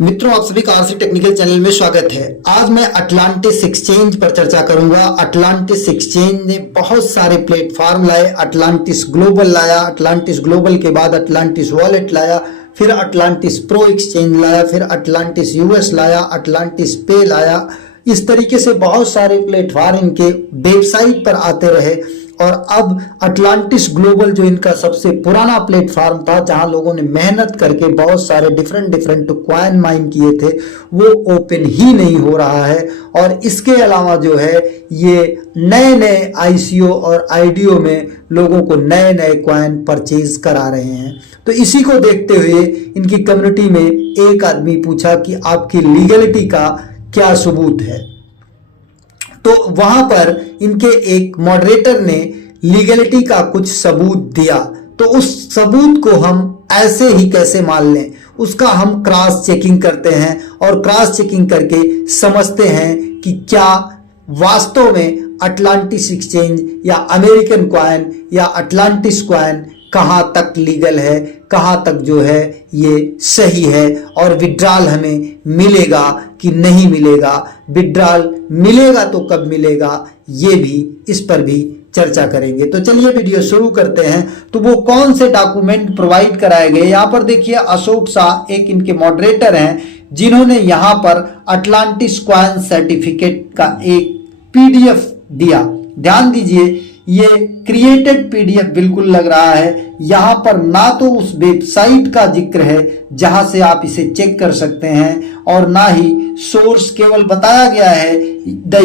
मित्रों, आप सभी का आरसी टेक्निकल चैनल में स्वागत है। आज मैं अटलांटिस एक्सचेंज पर चर्चा करूंगा। अटलांटिस एक्सचेंज ने बहुत सारे प्लेटफॉर्म लाए। अटलांटिस ग्लोबल लाया, अटलांटिस ग्लोबल के बाद अटलांटिस वॉलेट लाया, फिर अटलांटिस प्रो एक्सचेंज लाया, फिर अटलांटिस यूएस लाया, अटलांटिस पे लाया। इस तरीके से बहुत सारे प्लेटफॉर्म इनके वेबसाइट पर आते रहे और अब अटलांटिस ग्लोबल जो इनका सबसे पुराना प्लेटफॉर्म था, जहां लोगों ने मेहनत करके बहुत सारे डिफरेंट कॉइन माइन किए थे, वो ओपन ही नहीं हो रहा है। और इसके अलावा जो है ये नए नए आईसीओ और आईडीओ में लोगों को नए नए कॉइन परचेज करा रहे हैं। तो इसी को देखते हुए इनकी कम्युनिटी में एक आदमी पूछा कि आपकी लीगलिटी का क्या सबूत है। तो वहां पर इनके एक मॉडरेटर ने लीगलिटी का कुछ सबूत दिया। तो उस सबूत को हम ऐसे ही कैसे मान लें, उसका हम क्रॉस चेकिंग करते हैं और क्रॉस चेकिंग करके समझते हैं कि क्या वास्तव में अटलांटिस एक्सचेंज या अमेरिकन कॉइन या अटलांटिस कॉइन कहां तक लीगल है, कहां तक जो है ये सही है, और विड्रॉल हमें मिलेगा कि नहीं मिलेगा। विड्रॉल मिलेगा तो कब मिलेगा, ये भी, इस पर भी चर्चा करेंगे। तो चलिए वीडियो शुरू करते हैं। तो वो कौन से डॉक्यूमेंट प्रोवाइड कराए गए, यहाँ पर देखिए अशोक शाह एक इनके मॉडरेटर हैं, जिन्होंने यहाँ पर अटलांटिस कॉइन सर्टिफिकेट का एक पीडीएफ दिया। ध्यान दीजिए, ये क्रिएटेड पीडीएफ बिल्कुल लग रहा है। यहां पर ना तो उस वेबसाइट का जिक्र है जहां से आप इसे चेक कर सकते हैं, और ना ही सोर्स केवल बताया गया है the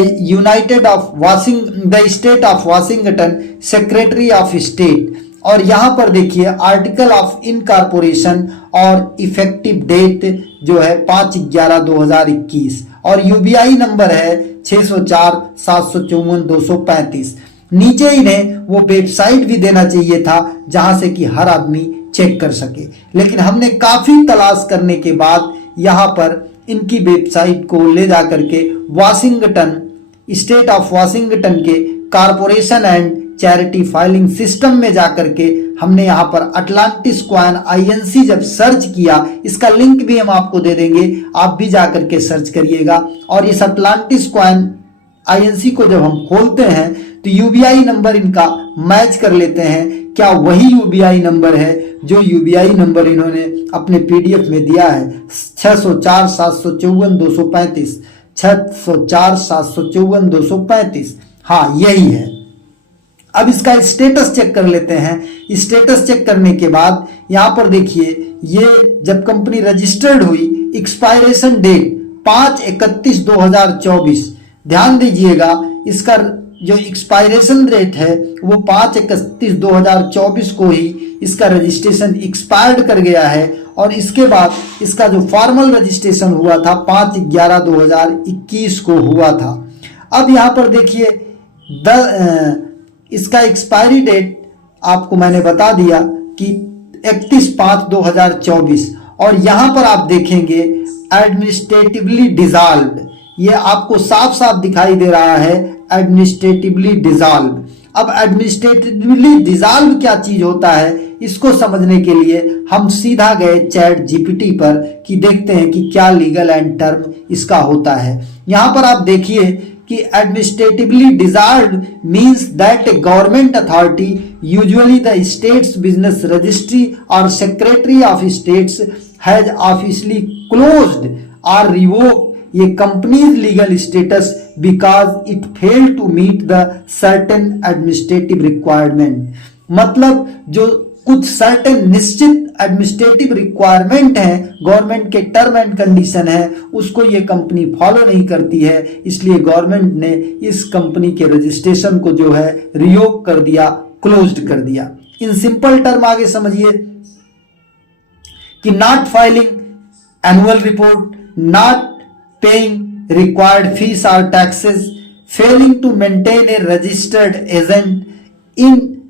state of Washington secretary of state. और यहां पर देखिए आर्टिकल ऑफ इनकॉर्पोरेशन और इफेक्टिव डेट जो है 5/11/2021, और यूबीआई नंबर है 604-754-235। नीचे इन्हें वो वेबसाइट भी देना चाहिए था जहां से कि हर आदमी चेक कर सके, लेकिन हमने काफी तलाश करने के बाद यहां पर इनकी वेबसाइट को ले जाकर के वाशिंगटन, स्टेट ऑफ वाशिंगटन के corporation and charity filing system में जाकर के हमने यहाँ पर अटलांटिस कॉइन आईएनसी जब सर्च किया, इसका लिंक भी हम आपको दे देंगे, आप भी जाकर के सर्च करिएगा। और इस अटलांटिस कॉइन आईएनसी को जब हम खोलते हैं तो यूबीआई नंबर इनका मैच कर लेते हैं। क्या वही यूबीआई नंबर है जो यूबीआई नंबर इन्होंने अपने पीडीएफ में दिया है, 604-754-235, 604-754-235? हाँ, यही है। अब इसका स्टेटस चेक कर लेते हैं। स्टेटस चेक करने के बाद यहाँ पर देखिए, ये जब कंपनी रजिस्टर्ड हुई, एक्सपायरेशन डेट 5/31/2024। ध्यान दीजिएगा, इसका जो एक्सपायरेशन डेट है वो 5/31/2024 को ही इसका रजिस्ट्रेशन एक्सपायर्ड कर गया है। और इसके बाद इसका जो फॉर्मल रजिस्ट्रेशन हुआ था 5/11/2021 को हुआ था। अब यहाँ पर देखिए इसका एक्सपायरी डेट आपको मैंने बता दिया कि 31/5/2024, और यहाँ पर आप देखेंगे एडमिनिस्ट्रेटिवली डिसॉल्व्ड, ये आपको साफ साफ दिखाई दे रहा है, एडमिनिस्ट्रेटिवली डिसॉल्व। अब एडमिनिस्ट्रेटिवली डिसॉल्व क्या चीज होता है, इसको समझने के लिए हम सीधा गए चैट जीपीटी पर कि देखते हैं कि क्या लीगल एंड टर्म इसका होता है। यहां पर आप देखिए कि administratively dissolve means that a government authority, usually the states business registry और secretary of states, has officially closed और रिवोक्ड ये company's legal status because it fail to meet the certain administrative requirement. मतलब जो कुछ certain निश्चित administrative requirement है, government के term and condition है, उसको ये कंपनी फॉलो नहीं करती है, इसलिए गवर्नमेंट ने इस कंपनी के रजिस्ट्रेशन को जो है रिवोक कर दिया, क्लोज्ड कर दिया। इन सिंपल टर्म आगे समझिए कि not filing annual report, not paying required fees or taxes, failing to maintain a registered agent, in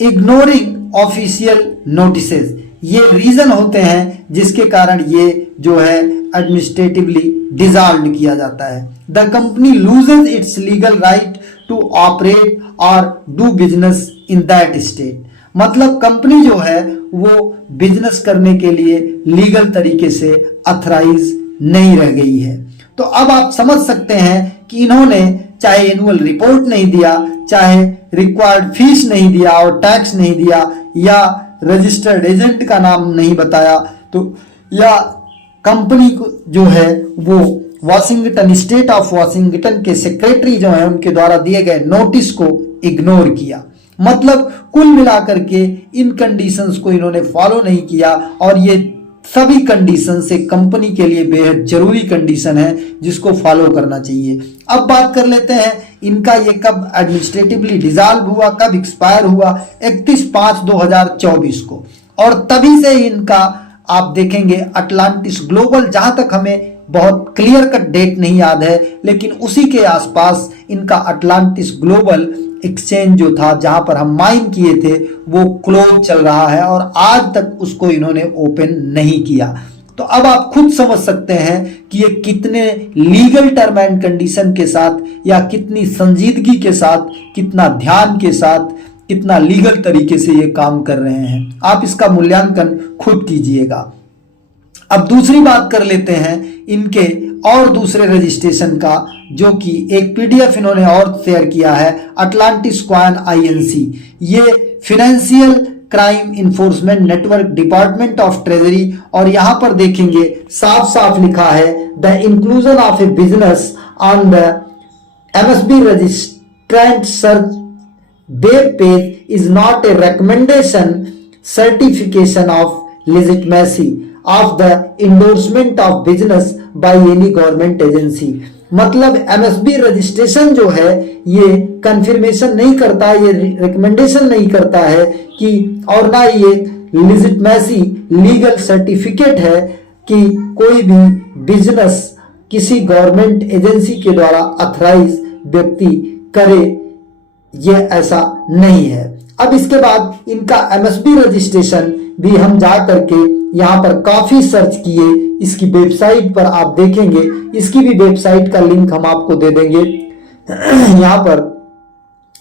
ignoring official notices, ये रीजन होते हैं जिसके कारण ये जो है एडमिनिस्ट्रेटिवली डिसॉल्व किया जाता है। The company loses its legal right to operate और do business in that state. मतलब कंपनी जो है वो बिजनेस करने के लिए लीगल तरीके से अथराइज नहीं रह गई है। तो अब आप समझ सकते हैं कि इन्होंने चाहे एनुअल रिपोर्ट नहीं दिया, चाहे रिक्वायर्ड फीस नहीं दिया और टैक्स नहीं दिया, या रजिस्टर्ड एजेंट का नाम नहीं बताया, तो या कंपनी को जो है वो वॉशिंगटन, स्टेट ऑफ वॉशिंगटन के सेक्रेटरी जो है उनके द्वारा दिए गए नोटिस को इग्नोर किया। मतलब कुल मिलाकर के इन कंडीशंस को इन्होंने फॉलो नहीं किया, और ये सभी कंडीशंस एक कंपनी के लिए बेहद जरूरी कंडीशन है जिसको फॉलो करना चाहिए। अब बात कर लेते हैं इनका ये कब एडमिनिस्ट्रेटिवली डिसॉल्व हुआ, कब एक्सपायर हुआ, 31/5/2024 को। और तभी से इनका आप देखेंगे अटलांटिस ग्लोबल, जहां तक हमें बहुत क्लियर कट डेट नहीं याद है, लेकिन उसी के आसपास इनका अटलांटिस ग्लोबल एक्सचेंज जो था जहां पर हम माइन किए थे वो क्लोज चल रहा है और आज तक उसको इन्होंने ओपन नहीं किया। तो अब आप खुद समझ सकते हैं कि ये कितने लीगल टर्म एंड कंडीशन के साथ या कितनी संजीदगी के साथ, कितना ध्यान के साथ, कितना लीगल तरीके से ये काम कर रहे हैं। आप इसका मूल्यांकन खुद कीजिएगा। अब दूसरी बात कर लेते हैं इनके और दूसरे रजिस्ट्रेशन का, जो कि एक पीडीएफ इन्होंने और शेयर किया है, अटलांटिस क्वाइन आईएनसी। ये financial crime enforcement network, department of treasury, और यहां पर देखेंगे साफ साफ लिखा है the inclusion of A business on the MSB registrant search web page is not a recommendation certification of legitimacy of the endorsement of business by any government agency। मतलब MSB registration जो है ये कंफर्मेशन नहीं करता, ये recommendation नहीं करता है कि, और ना ये लिजिटमेसी लीगल सर्टिफिकेट है कि कोई भी बिजनेस किसी गवर्नमेंट एजेंसी के द्वारा अथराइज व्यक्ति करे, ये ऐसा नहीं है। अब इसके बाद इनका एमएसबी रजिस्ट्रेशन भी हम जा करके यहाँ पर काफी सर्च किए, इसकी वेबसाइट पर आप देखेंगे, इसकी भी वेबसाइट का लिंक हम आपको दे देंगे। यहाँ पर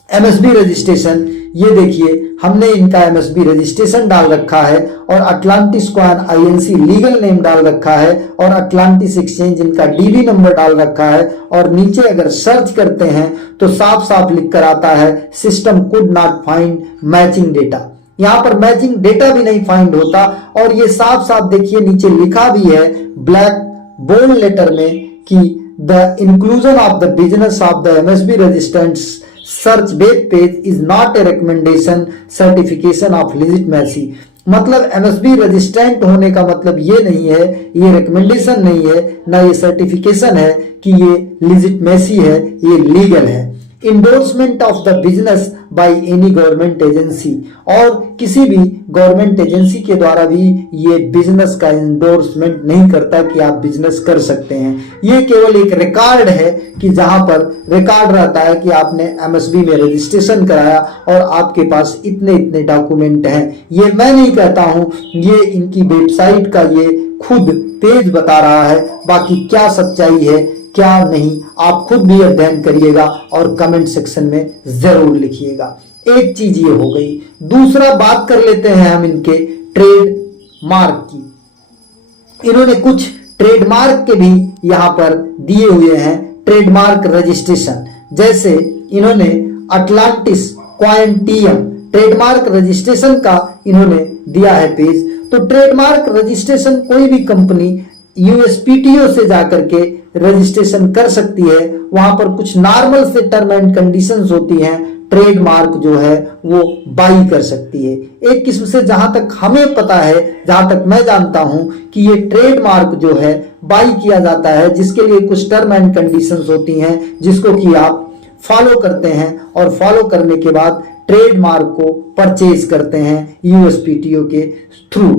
एमएसबी रजिस्ट्रेशन, ये देखिए हमने इनका एमएसबी रजिस्ट्रेशन डाल रखा है और Atlantis coin INC legal name डाल रखा है और अटलांटिस एक्सचेंज इनका डीबी नंबर डाल रखा है, और नीचे अगर सर्च करते हैं तो साफ साफ लिख कर आता है system could not find matching data. यहाँ पर मैचिंग डेटा भी नहीं फाइंड होता, और ये साफ साफ देखिए नीचे लिखा भी है ब्लैक बोल्ड लेटर में कि the inclusion of the business of the MSB registrant search web page is not a recommendation certification of legitimacy. मतलब एमएसबी रजिस्ट्रेंट होने का मतलब ये नहीं है, ये रिकमेंडेशन नहीं है, ना ये सर्टिफिकेशन है कि ये लिजिटमेसी है, ये लीगल है। Endorsement of the business by any government agency, और किसी भी गवर्नमेंट एजेंसी के द्वारा भी ये बिजनेस का इंडोर्समेंट नहीं करता कि आप बिजनेस कर सकते हैं। ये केवल एक रिकॉर्ड है कि जहां पर रिकॉर्ड रहता है कि आपने एमएसबी में रजिस्ट्रेशन कराया और आपके पास इतने इतने डॉक्यूमेंट हैं। ये मैं नहीं कहता हूं, ये इनकी वेबसाइट का ये खुद पेज बता रहा है। बाकी क्या सच्चाई है क्या नहीं, आप खुद भी अध्ययन करिएगा और कमेंट सेक्शन में जरूर लिखिएगा। एक चीज ये हो गई। दूसरा बात कर लेते हैं हम इनके ट्रेड मार्क की। इन्होंने कुछ ट्रेडमार्क के भी यहां पर दिए हुए हैं, ट्रेडमार्क रजिस्ट्रेशन। जैसे इन्होंने अटलांटिस क्वांटियम ट्रेडमार्क रजिस्ट्रेशन का इन्होंने दिया है पेज। तो ट्रेडमार्क रजिस्ट्रेशन कोई भी कंपनी यूएसपीटीओ से जाकर के रजिस्ट्रेशन कर सकती है। वहां पर कुछ नॉर्मल से टर्म एंड कंडीशंस होती हैं, ट्रेडमार्क जो है वो बाई कर सकती है। एक किस्म से जहां तक हमें पता है, जहां तक मैं जानता हूं कि ये ट्रेडमार्क जो है बाई किया जाता है, जिसके लिए कुछ टर्म एंड कंडीशंस होती हैं जिसको कि आप फॉलो करते हैं, और फॉलो करने के बाद ट्रेडमार्क को परचेज करते हैं यूएसपीटीओ के थ्रू।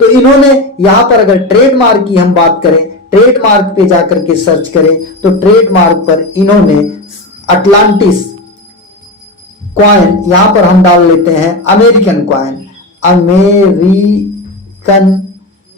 तो इन्होंने यहां पर अगर ट्रेडमार्क की हम बात करें, ट्रेडमार्क पे जाकर के सर्च करें तो ट्रेडमार्क पर इन्होंने अटलांटिस क्वाइन, यहां पर हम डाल लेते हैं अमेरिकन क्वाइन, अमेरिकन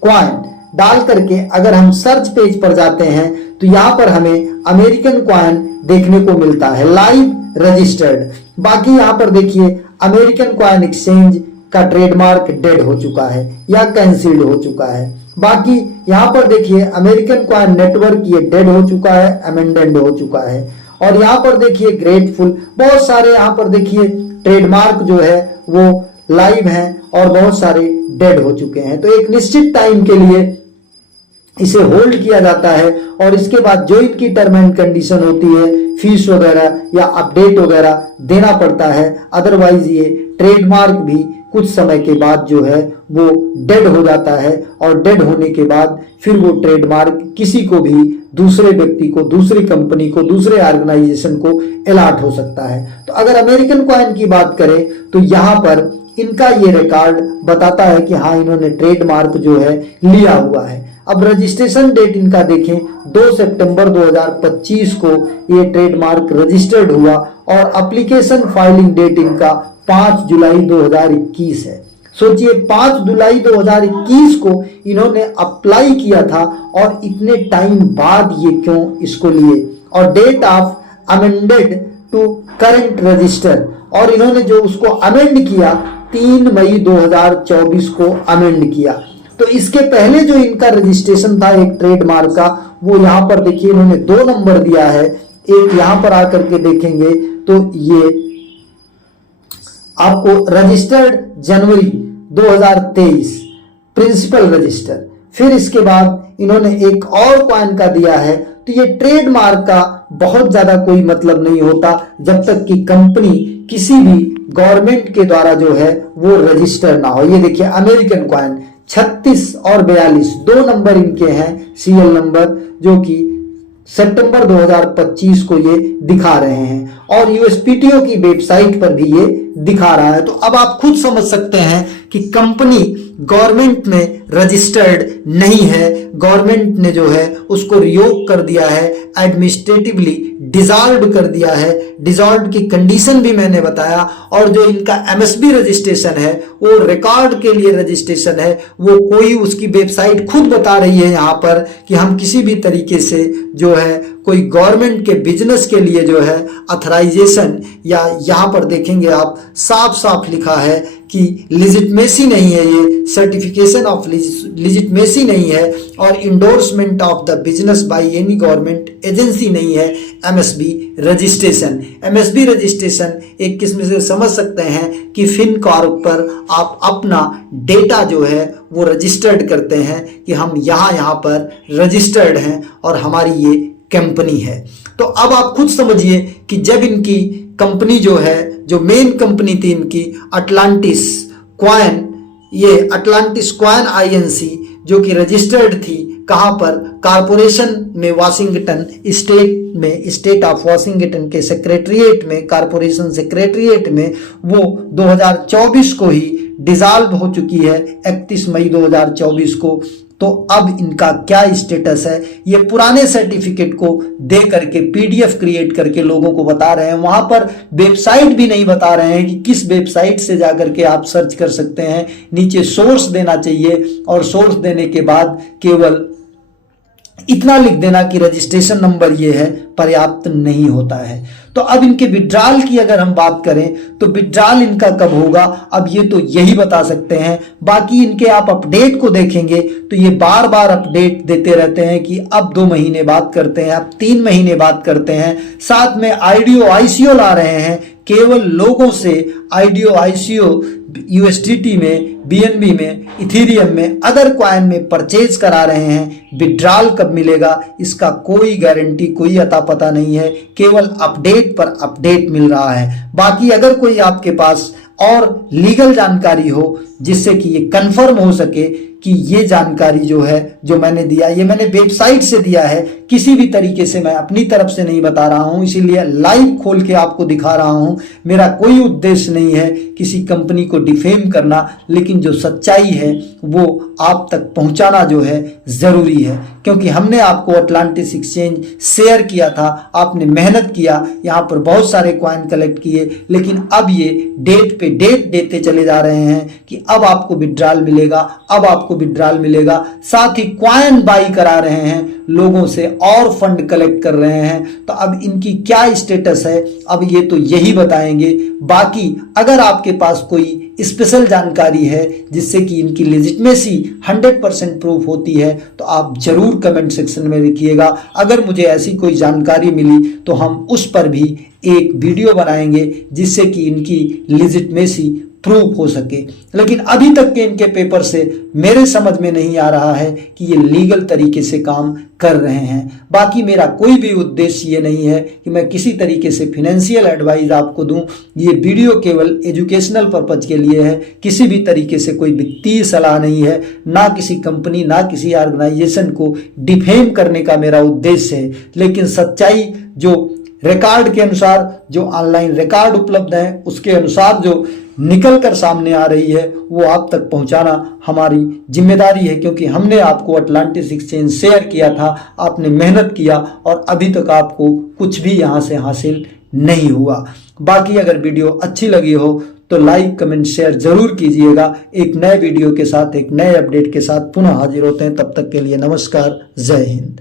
क्वाइन डाल करके अगर हम सर्च पेज पर जाते हैं तो यहां पर हमें अमेरिकन क्वाइन देखने को मिलता है लाइव रजिस्टर्ड। बाकी यहां पर देखिए अमेरिकन क्वाइन एक्सचेंज का ट्रेडमार्क डेड हो चुका है या कैंसिल्ड हो चुका है। बाकी यहाँ पर देखिए अमेरिकन कॉइन नेटवर्क ये डेड हो चुका है, अमेंडेड हो चुका है। और यहाँ पर देखिए ग्रेटफुल, बहुत सारे यहाँ पर देखिए ट्रेडमार्क जो है वो लाइव हैं और बहुत सारे डेड हो चुके हैं। तो एक निश्चित टाइम के लिए इसे होल्ड किया जाता है और इसके बाद जो इनकी टर्म एंड कंडीशन होती है, फीस वगैरह या अपडेट वगैरह देना पड़ता है। अदरवाइज ये ट्रेडमार्क भी कुछ समय के बाद जो है वो डेड हो जाता है और डेड होने के बाद फिर वो ट्रेडमार्क किसी को भी, दूसरे व्यक्ति को, दूसरी कंपनी को, दूसरे ऑर्गेनाइजेशन को अलॉट हो सकता है। तो अगर अमेरिकन कॉइन की बात करें तो यहाँ पर इनका ये रिकॉर्ड बताता है कि हाँ इन्होंने ट्रेडमार्क जो है लिया हुआ है। अब रजिस्ट्रेशन डेट इनका देखें, 2 सितंबर 2025 को ये ट्रेडमार्क रजिस्टर्ड हुआ और एप्लीकेशन फाइलिंग डेट इनका 5 जुलाई 2021 है। सोचिए 5 जुलाई 2021 को इन्होंने अप्लाई किया था और इतने टाइम बाद ये क्यों इसको लिए। और date of amended to current register, और इन्होंने जो उसको अमेंड किया 3 मई 2024 को अमेंड किया। तो इसके पहले जो इनका रजिस्ट्रेशन था एक ट्रेडमार्क का, वो यहाँ पर देखिए इन्होंने 2 नंबर दिया है। एक यहाँ पर आकर के देखेंगे तो ये आपको रजिस्टर्ड जनवरी 2023 प्रिंसिपल रजिस्टर। फिर इसके बाद इन्होंने एक और कॉइन का दिया है। तो ये ट्रेडमार्क का बहुत ज्यादा कोई मतलब नहीं होता जब तक कि कंपनी किसी भी गवर्नमेंट के द्वारा जो है वो रजिस्टर ना हो। ये देखिए अमेरिकन कॉइन 36 और 42 2 नंबर इनके हैं सीएल नंबर, जो कि सितंबर 2025 को ये दिखा रहे हैं और यूएसपीटीओ की वेबसाइट पर भी ये दिखा रहा है। तो अब आप खुद समझ सकते हैं कि कंपनी गवर्नमेंट में रजिस्टर्ड नहीं है, गवर्नमेंट ने जो है उसको रिवोक कर दिया है, एडमिनिस्ट्रेटिवली डिसॉल्व कर दिया है। डिसॉल्व की कंडीशन भी मैंने बताया। और जो इनका एमएसबी रजिस्ट्रेशन है वो रिकॉर्ड के लिए रजिस्ट्रेशन है, वो कोई उसकी वेबसाइट खुद बता रही है यहाँ पर कि हम किसी भी तरीके से जो है कोई गवर्नमेंट के बिजनेस के लिए जो है अथराइजेशन, या यहाँ पर देखेंगे आप साफ साफ लिखा है कि लिजिटमेसी नहीं है, ये सर्टिफिकेशन ऑफ लिजिटमेसी नहीं है और endorsement of the business by any government agency नहीं है एमएसबी रजिस्ट्रेशन। एमएसबी रजिस्ट्रेशन एक किस्म से समझ सकते हैं कि फिनकॉर्प पर आप अपना डेटा जो है वो रजिस्टर्ड करते हैं कि हम यहाँ पर रजिस्टर्ड हैं और हमारी ये कंपनी है। तो अब आप खुद समझिए कि जब इनकी कंपनी जो है, जो मेन कंपनी थी इनकी अटलांटिस कॉइन, ये अटलांटिस कॉइन आईएनसी जो कि रजिस्टर्ड थी कहाँ पर, कारपोरेशन में वाशिंगटन स्टेट में, स्टेट ऑफ वाशिंगटन के सेक्रेटरिएट में, कारपोरेशन सेक्रेटरिएट में, वो 2024 को ही डिसॉल्व हो चुकी है 31 मई 2024 को। तो अब इनका क्या स्टेटस है, ये पुराने सर्टिफिकेट को दे करके पीडीएफ क्रिएट करके लोगों को बता रहे हैं। वहां पर वेबसाइट भी नहीं बता रहे हैं कि किस वेबसाइट से जाकर के आप सर्च कर सकते हैं। नीचे सोर्स देना चाहिए और सोर्स देने के बाद केवल इतना लिख देना कि रजिस्ट्रेशन नंबर ये है, पर्याप्त नहीं होता है। तो अब इनके विड्रॉल की अगर हम बात करें तो विड्रॉल इनका कब होगा, अब ये तो यही बता सकते हैं। बाकी इनके आप अपडेट को देखेंगे तो ये बार बार अपडेट देते रहते हैं कि अब 2 महीने बाद करते हैं, अब 3 महीने बाद करते हैं। साथ में आईडीओ आईसीओ ला रहे हैं, केवल लोगों से आईडीओ आईसीओ यूएसडीटी में, बीएनबी में, इथेरियम में, अदर कॉइन में परचेज करा रहे हैं। विड्रॉल कब मिलेगा इसका कोई गारंटी, कोई अता पता नहीं है, केवल अपडेट पर अपडेट मिल रहा है। बाकी अगर कोई आपके पास और लीगल जानकारी हो जिससे कि ये कंफर्म हो सके कि ये जानकारी जो है, जो मैंने दिया, ये मैंने वेबसाइट से दिया है, किसी भी तरीके से मैं अपनी तरफ से नहीं बता रहा हूं, इसीलिए लाइव खोल के आपको दिखा रहा हूं। मेरा कोई उद्देश्य नहीं है किसी कंपनी को डिफेम करना, लेकिन जो सच्चाई है वो आप तक पहुंचाना जो है जरूरी है। क्योंकि हमने आपको अटलांटिस एक्सचेंज शेयर किया था, आपने मेहनत किया, यहाँ पर बहुत सारे कॉइन कलेक्ट किए, लेकिन अब ये डेट पे डेट देते चले जा रहे हैं कि अब आपको विड्रॉल मिलेगा, अब आपको आपको विड्रॉल मिलेगा। साथ ही कॉइन बाई करा रहे हैं लोगों से और फंड कलेक्ट कर रहे हैं। तो अब इनकी क्या स्टेटस है, अब ये तो यही बताएंगे। बाकी अगर आपके पास कोई स्पेशल जानकारी है जिससे कि इनकी लेजिटमेसी 100% प्रूफ होती है तो आप जरूर कमेंट सेक्शन में लिखिएगा। अगर मुझे ऐसी कोई जानकारी मिली तो हम उस पर भी एक वीडियो बनाएंगे जिससे कि इनकी लेजिटमेसी प्रूफ हो सके। लेकिन अभी तक के इनके पेपर से मेरे समझ में नहीं आ रहा है कि ये लीगल तरीके से काम कर रहे हैं। बाकी मेरा कोई भी उद्देश्य ये नहीं है कि मैं किसी तरीके से फिनेंशियल एडवाइस आपको दूं। ये वीडियो केवल एजुकेशनल पर्पज के लिए है, किसी भी तरीके से कोई वित्तीय सलाह नहीं है, ना किसी कंपनी ना किसी ऑर्गेनाइजेशन को डिफेम करने का मेरा उद्देश्य है। लेकिन सच्चाई जो रिकॉर्ड के अनुसार, जो ऑनलाइन रिकॉर्ड उपलब्ध है उसके अनुसार जो निकल कर सामने आ रही है वो आप तक पहुंचाना हमारी जिम्मेदारी है, क्योंकि हमने आपको अटलांटिस एक्सचेंज शेयर किया था, आपने मेहनत किया और अभी तक आपको कुछ भी यहां से हासिल नहीं हुआ। बाकी अगर वीडियो अच्छी लगी हो तो लाइक कमेंट शेयर जरूर कीजिएगा। एक नए वीडियो के साथ, एक नए अपडेट के साथ पुनः हाजिर होते हैं। तब तक के लिए नमस्कार, जय हिंद।